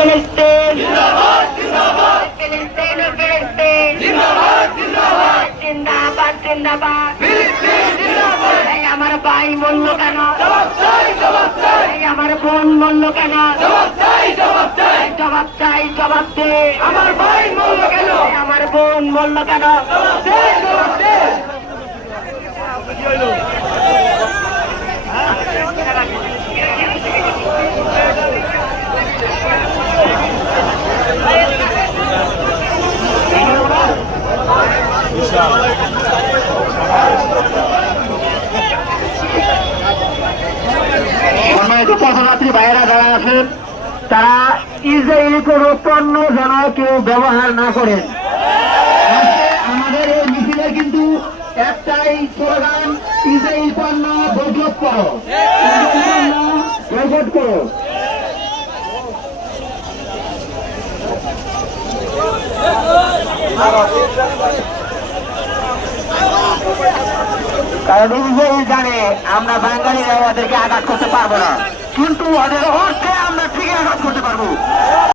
ফিলিস্তিন ফিলিস্তিন ফিলিস্তিন জিন্দাবাদ জিন্দাবাদ এই আমার ভাই মূল্য কেন এই আমার বোন মূল্য কেন জবাব চাই জবাব দে আমার ভাই মূল্য কেন আমার বোন মূল্য কেন সম্মানিত পথযাত্রী ভাইয়েরা যারা আছেন, তারা ইসরায়েলি কোনো পণ্য যেন কেউ ব্যবহার না করেন। আমাদের এই মিছিলে কিন্তু একটাই স্লোগান ইসরায়েল পণ্য বৈঠক করো। বৈঠক করো। কারণ নিজেই জানে আমরা বাঙালিরা ওদেরকে আঘাত করতে পারব না। কিন্তু ওদের